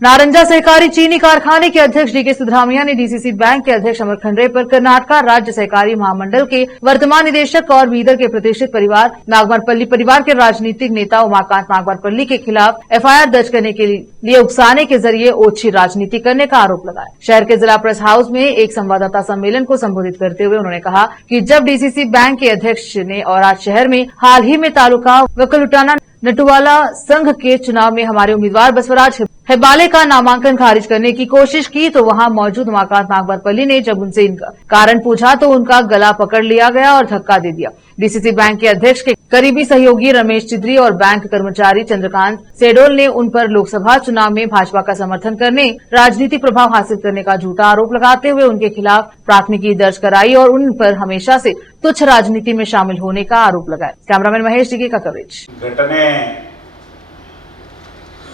नारंजा सहकारी चीनी कारखाने के अध्यक्ष डीके सिद्धरामैया ने डीसीसी बैंक के अध्यक्ष अमर खंडरे पर कर्नाटक राज्य सहकारी महामंडल के वर्तमान निदेशक और बीदर के प्रतिष्ठित परिवार नागमरपल्ली परिवार के राजनीतिक नेता उमाकांत नागमरपल्ली के खिलाफ एफआईआर दर्ज करने के लिए उकसाने के जरिए ओछी राजनीति करने का आरोप लगाया। शहर के जिला प्रेस हाउस में एक संवाददाता सम्मेलन को संबोधित करते हुए उन्होंने कहा कि जब डीसीसी बैंक के अध्यक्ष ने और आज शहर में हाल ही में तालुका वकलुटाना नटुवाला संघ के चुनाव में हमारे उम्मीदवार बसवराज हेब्बाले का नामांकन खारिज करने की कोशिश की तो वहां मौजूद उमाकांत नागमरपल्ली ने जब उनसे इनका कारण पूछा तो उनका गला पकड़ लिया गया और धक्का दे दिया। डीसीसी बैंक के अध्यक्ष के करीबी सहयोगी रमेश चिद्री और बैंक कर्मचारी चंद्रकांत सेडोल ने उन पर लोकसभा चुनाव में भाजपा का समर्थन करने, राजनीतिक प्रभाव हासिल करने का झूठा आरोप लगाते हुए उनके खिलाफ प्राथमिकी दर्ज कराई और उन पर हमेशा से तुच्छ राजनीति में शामिल होने का आरोप लगाया। कैमरामैन महेश जी का कवरेज। घटने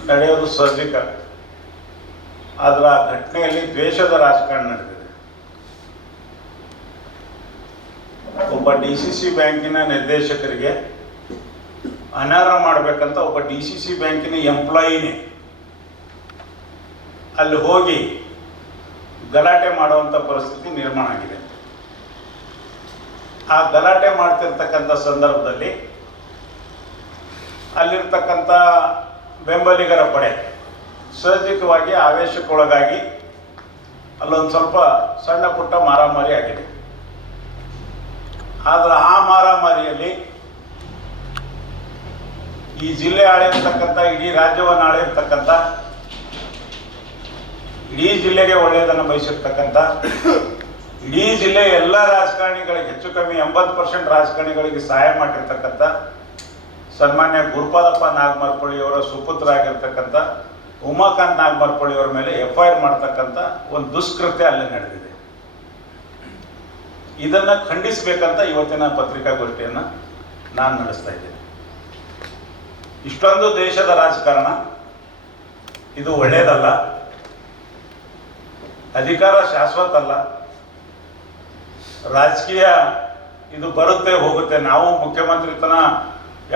ನಡೆಯೋದು ಸಹಜಿಕ, ಆದರೆ ಆ ಘಟನೆಯಲ್ಲಿ ದ್ವೇಷದ ರಾಜಕಾರಣ ನಡೆದಿದೆ. ಒಬ್ಬ ಡಿಸಿಸಿ ಬ್ಯಾಂಕಿನ ನಿರ್ದೇಶಕರಿಗೆ ಅನರ್ಹ ಮಾಡಬೇಕಂತ ಒಬ್ಬ ಡಿಸಿಸಿ ಬ್ಯಾಂಕಿನ ಎಂಪ್ಲಾಯಿನೇ ಅಲ್ಲಿ ಹೋಗಿ ಗಲಾಟೆ ಮಾಡುವಂಥ ಪರಿಸ್ಥಿತಿ ನಿರ್ಮಾಣ ಆಗಿದೆ. ಆ ಗಲಾಟೆ ಮಾಡ್ತಿರ್ತಕ್ಕಂಥ ಸಂದರ್ಭದಲ್ಲಿ ಅಲ್ಲಿರ್ತಕ್ಕಂಥ ಬೆಂಬಲಿಗರ ಪಡೆ ಸಹಜಿಕವಾಗಿ ಆವೇಶಕ್ಕೊಳಗಾಗಿ ಅಲ್ಲೊಂದು ಸ್ವಲ್ಪ ಸಣ್ಣ ಪುಟ್ಟ ಮಾರಾಮಾರಿ ಆಗಿದೆ. ಆದರೆ ಆ ಮಾರಾಮಾರಿಯಲ್ಲಿ ಈ ಜಿಲ್ಲೆ ಆಳಿರ್ತಕ್ಕಂಥ, ಇಡೀ ರಾಜ್ಯವನ್ನು ಆಳಿರ್ತಕ್ಕಂಥ, ಇಡೀ ಜಿಲ್ಲೆಗೆ ಒಳ್ಳೆಯದನ್ನು ಬಯಸಿರ್ತಕ್ಕಂಥ, ಇಡೀ ಜಿಲ್ಲೆಯ ಎಲ್ಲ ರಾಜಕಾರಣಿಗಳಿಗೆ ಹೆಚ್ಚು ಕಮ್ಮಿ 80% ರಾಜಕಾರಣಿಗಳಿಗೆ ಸಹಾಯ ಮಾಡಿರ್ತಕ್ಕಂಥ ಸನ್ಮಾನ್ಯ ಗುರುಪಾದಪ್ಪ ನಾಗಮರಪಳ್ಳಿಯವರ ಸುಪುತ್ರ ಆಗಿರ್ತಕ್ಕಂಥ ಉಮಾಕಾಂತ್ ನಾಗಮರಪಳ್ಳಿಯವರ ಮೇಲೆ ಎಫ್ಐಆರ್ ಮಾಡ್ತಕ್ಕಂಥ ಒಂದು ದುಷ್ಕೃತ್ಯ ಅಲ್ಲಿ ನಡೆದಿದೆ. ಇದನ್ನು ಖಂಡಿಸಬೇಕಂತ ಇವತ್ತಿನ ಪತ್ರಿಕಾಗೋಷ್ಠಿಯನ್ನು ನಾನು ನಡೆಸ್ತಾ ಇದ್ದೇನೆ. ಇಷ್ಟೊಂದು ದೇಶದ ರಾಜಕಾರಣ ಇದು ಒಳ್ಳೆಯದಲ್ಲ. ಅಧಿಕಾರ ಶಾಶ್ವತ ಅಲ್ಲ. ರಾಜಕೀಯ ಇದು ಬರುತ್ತೆ ಹೋಗುತ್ತೆ. ನಾವು ಮುಖ್ಯಮಂತ್ರಿತನ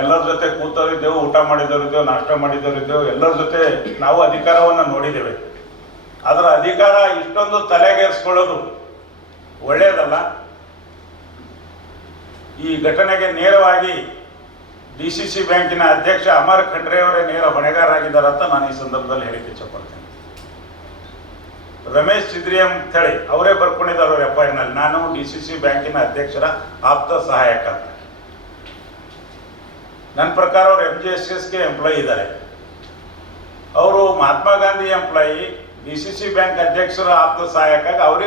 ಎಲ್ಲರ ಜೊತೆ ಕೂತವರಿದ್ದೆವು, ಊಟ ಮಾಡಿದವರಿದ್ದೆವು, ನಾಷ್ಟ ಮಾಡಿದವರಿದ್ದೆವು, ಎಲ್ಲರ ಜೊತೆ ನಾವು ಅಧಿಕಾರವನ್ನು ನೋಡಿದ್ದೇವೆ. ಅದರ ಅಧಿಕಾರ ಇಷ್ಟೊಂದು ತಲೆಗೇರಿಸ್ಕೊಳ್ಳೋದು ಒಳ್ಳೆಯದಲ್ಲ. ಈ ಘಟನೆಗೆ ನೇರವಾಗಿ ಡಿಸಿಸಿ ಬ್ಯಾಂಕಿನ ಅಧ್ಯಕ್ಷ ಅಮರ್ ಖಂಡ್ರೆ ಅವರೇ ನೇರ ಹೊಣೆಗಾರರಾಗಿದ್ದಾರೆ ಅಂತ ನಾನು ಈ ಸಂದರ್ಭದಲ್ಲಿ ಹೇಳಿಕೆ ಇಚ್ಛಪಡ್ತೇನೆ. ರಮೇಶ್ ಚಿದ್ರಿ ಅಂತೇಳಿ ಅವರೇ ಬರ್ಕೊಂಡಿದ್ದಾರೆ ಎಫ್ಐಆರ್ನಲ್ಲಿ. ನಾನು ಡಿಸಿಸಿ ಬ್ಯಾಂಕಿನ ಅಧ್ಯಕ್ಷರ ಆಪ್ತ ಸಹಾಯಕ ಅಂತ. ನನ್ನ ಪ್ರಕಾರ ಅವರು MGSSಗೆ ಎಂಪ್ಲಾಯಿ ಇದ್ದಾರೆ. ಅವರು Mahatma Gandhi employee, DCC bank ಅಧ್ಯಕ್ಷರ ಆಪ್ತ ಸಹಾಯಕ, ಅವರಿಗೆ